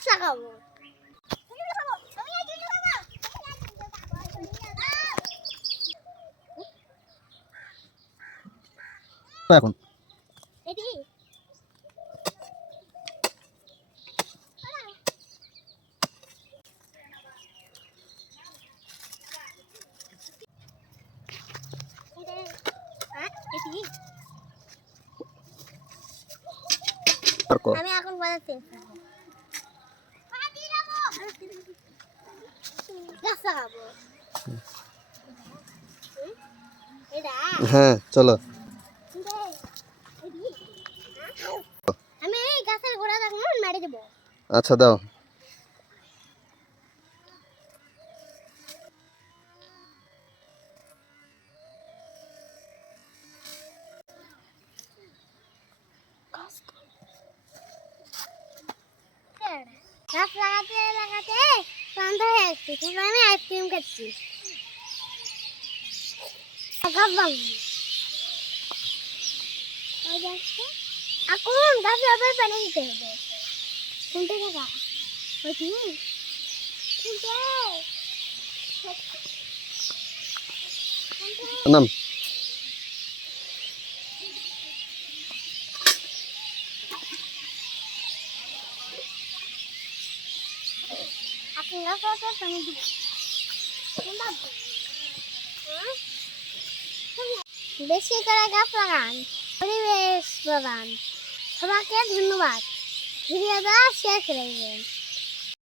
গাছ লাগাবো। এখন এটি আমি এখন বাজাতে গাছ লাগাবো। হ্যাঁ চলো। আমি এই গাছের গোড়া দেখুন মেরে দেবো। আচ্ছা দাও। গাছ লাগাতে লাগাতে সন্ধ্যা হয়ে যাচ্ছে, তারপর আমি আইসক্রিম খাচ্ছি। গাছ বাবু এখন গাছে আবার পানি দিতে হবে। কোনটা টাকা ওইটি নাম এখন গাছ পানি দিব। বেশি করে গাছ লাগান, পরিবেশ প্রদান। সবাইকে ধন্যবাদ। ভিডিওটা শেয়ার করে দেবেন।